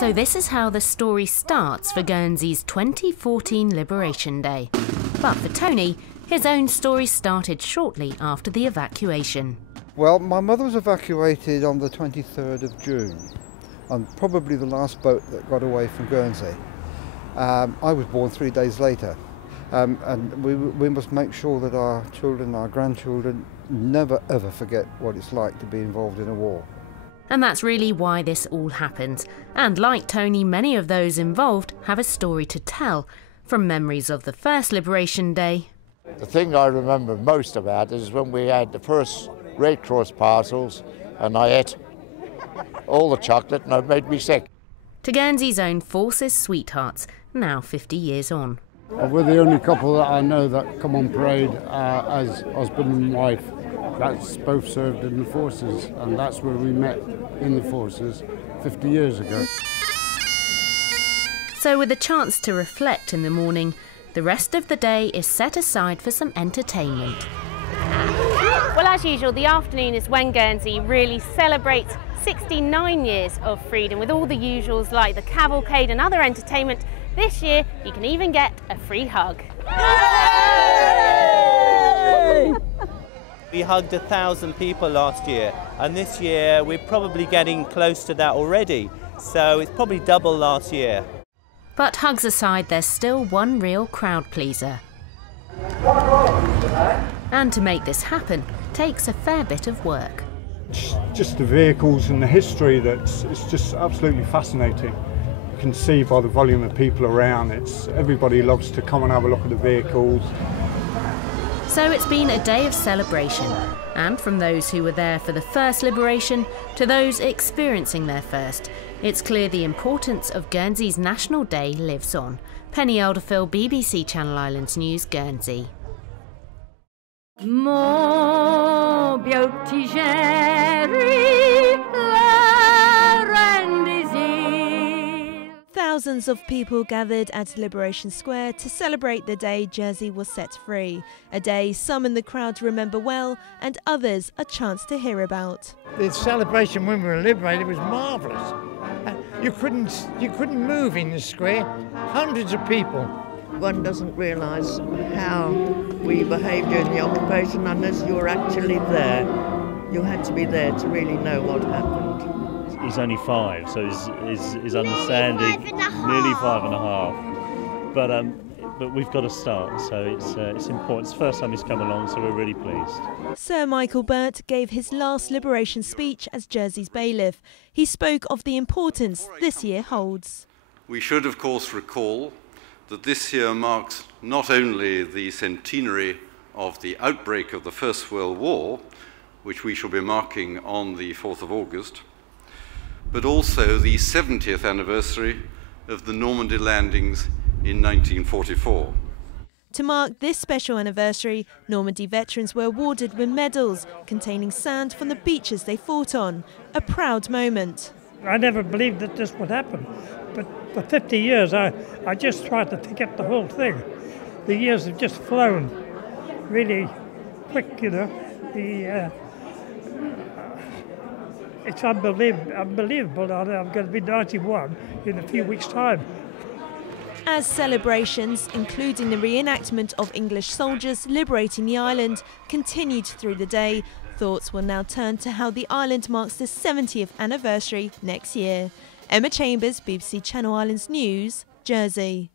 So this is how the story starts for Guernsey's 2014 Liberation Day. But for Tony, his own story started shortly after the evacuation. Well, my mother was evacuated on the 23rd of June, on probably the last boat that got away from Guernsey. I was born 3 days later, and we must make sure that our children, our grandchildren, never ever forget what it's like to be involved in a war. And that's really why this all happened. And like Tony, many of those involved have a story to tell, from memories of the first Liberation Day. The thing I remember most about is when we had the first Red Cross parcels and I ate all the chocolate and it made me sick. To Guernsey's own forces sweethearts, now 50 years on. We're the only couple that I know that come on parade as husband and wife. That's both served in the forces, and that's where we met in the forces 50 years ago. So with a chance to reflect in the morning, the rest of the day is set aside for some entertainment. Well, as usual, the afternoon is when Guernsey really celebrates 69 years of freedom, with all the usuals like the cavalcade and other entertainment. This year, you can even get a free hug. Yay! We hugged 1,000 people last year, and this year we're probably getting close to that already, so it's probably double last year. But hugs aside, there's still one real crowd pleaser. And to make this happen takes a fair bit of work. Just the vehicles and the history, it's just absolutely fascinating. You can see by the volume of people around, everybody loves to come and have a look at the vehicles. So it's been a day of celebration, and from those who were there for the first liberation to those experiencing their first, it's clear the importance of Guernsey's National Day lives on. Penny Elderfield, BBC Channel Islands News, Guernsey. Mon bien petit Jerry, la reine des îles. Thousands of people gathered at Liberation Square to celebrate the day Jersey was set free. A day some in the crowd remember well, and others a chance to hear about. The celebration when we were liberated was marvellous. You couldn't move in the square. Hundreds of people. One doesn't realise how we behaved during the occupation unless you're actually there. You had to be there to really know what happened. He's only 5, so his understanding nearly 5 and a half. But we've got to start, so it's important. It's the first time he's come along, so we're really pleased. Sir Michael Burt gave his last liberation speech as Jersey's bailiff. He spoke of the importance this year holds. We should, of course, recall that this year marks not only the centenary of the outbreak of the First World War, which we shall be marking on the 4th of August, but also the 70th anniversary of the Normandy landings in 1944. To mark this special anniversary, Normandy veterans were awarded with medals containing sand from the beaches they fought on. A proud moment. I never believed that this would happen, but for 50 years I just tried to forget the whole thing. The years have just flown really quick, you know. It's unbelievable. I'm going to be 91 in a few weeks' time. As celebrations, including the reenactment of English soldiers liberating the island, continued through the day, thoughts will now turn to how the island marks the 70th anniversary next year. Emma Chambers, BBC Channel Islands News, Jersey.